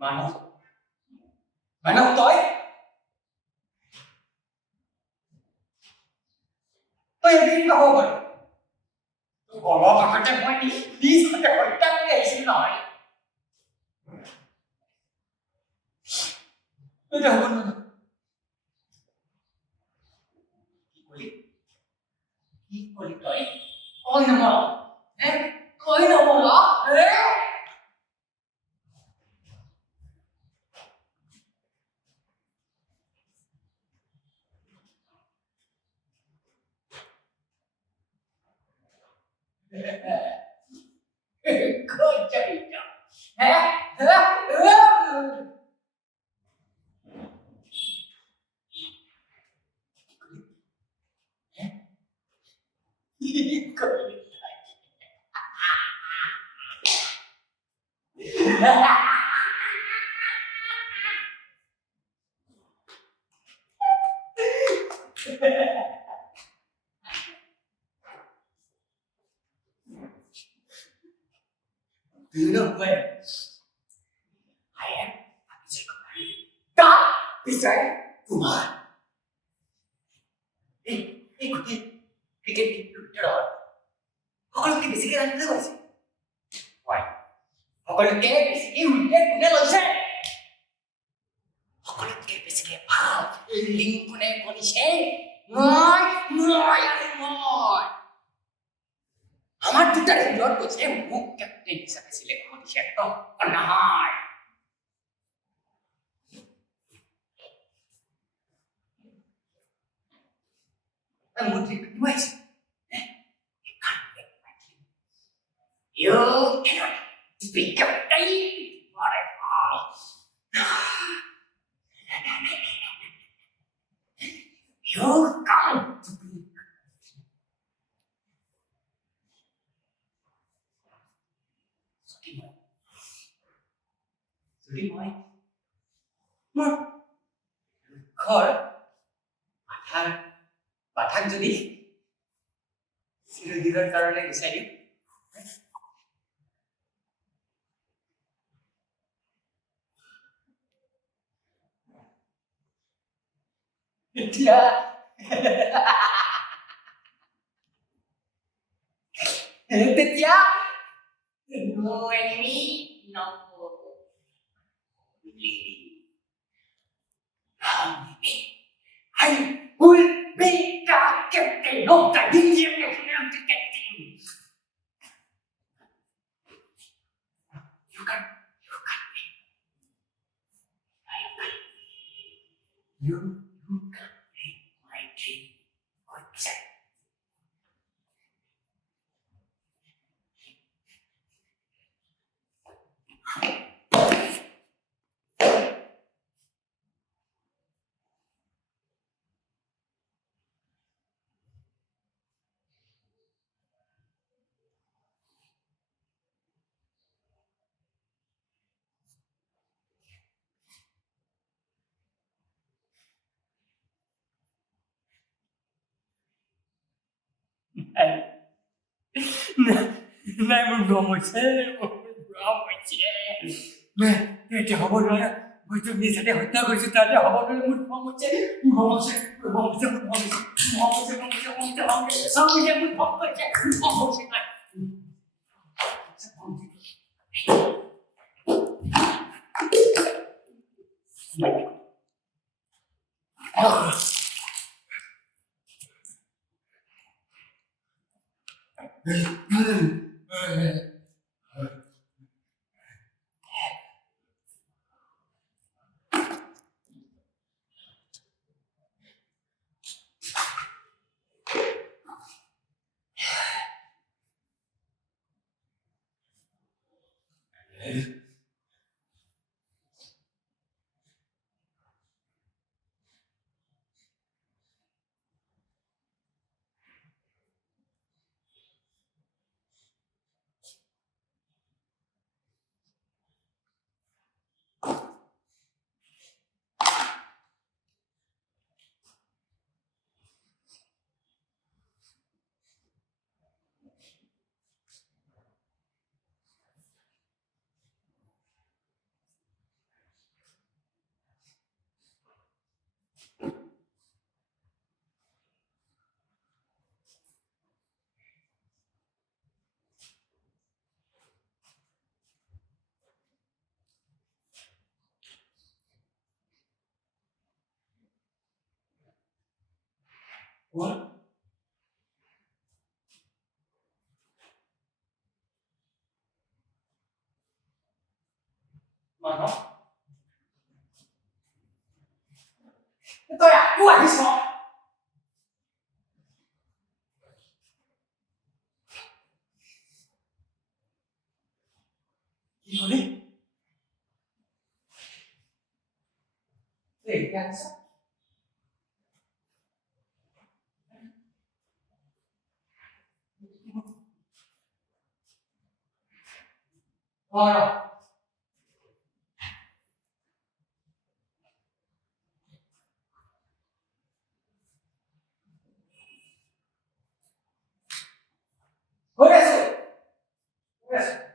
Mà nó không tới. Tôi đi đâu rồi? Tôi còn lo mà con trai quay đi sao trời con trai này xin lỗi. Bây giờ con Híjole, hoy no more, hoy no more, Con chơi nhở, Thứ đâu về, hai em, đó, bị sấy, mà, cái đó, họ có cái gì cái này nữa rồi, vậy, họ có cái gì yêu cái lời xe, họ có cái gì cái bao, linh của em có đi xe, ngồi, আমার দুটা reload করছে মুখ captain হিসাবে select করেছে একদম অন্যায় মুদ্রি কিমাইছে You cannot be captain whatever You can't be Sorry boy ঘর পাঠাক যদি চিরদিনের কারণে গুছাই দিওঁ এতিয়া Tetya, no en mí, no puedo. I will be the captain of the Indian national cricket team. You can be. You can be my team. Good. Này, này mình vừa một xe, 네, 네, 저 어머니가 무슨 미사대 했다고 했다는데 어머니는 못 먹었지, 먹었지, 먹었지, 성민이 못 먹었지, What? Mà nó, tôi à, cô ảnh sao? Đi đi, để ăn sao? Rồi, hối ra rồi, hối ra rồi.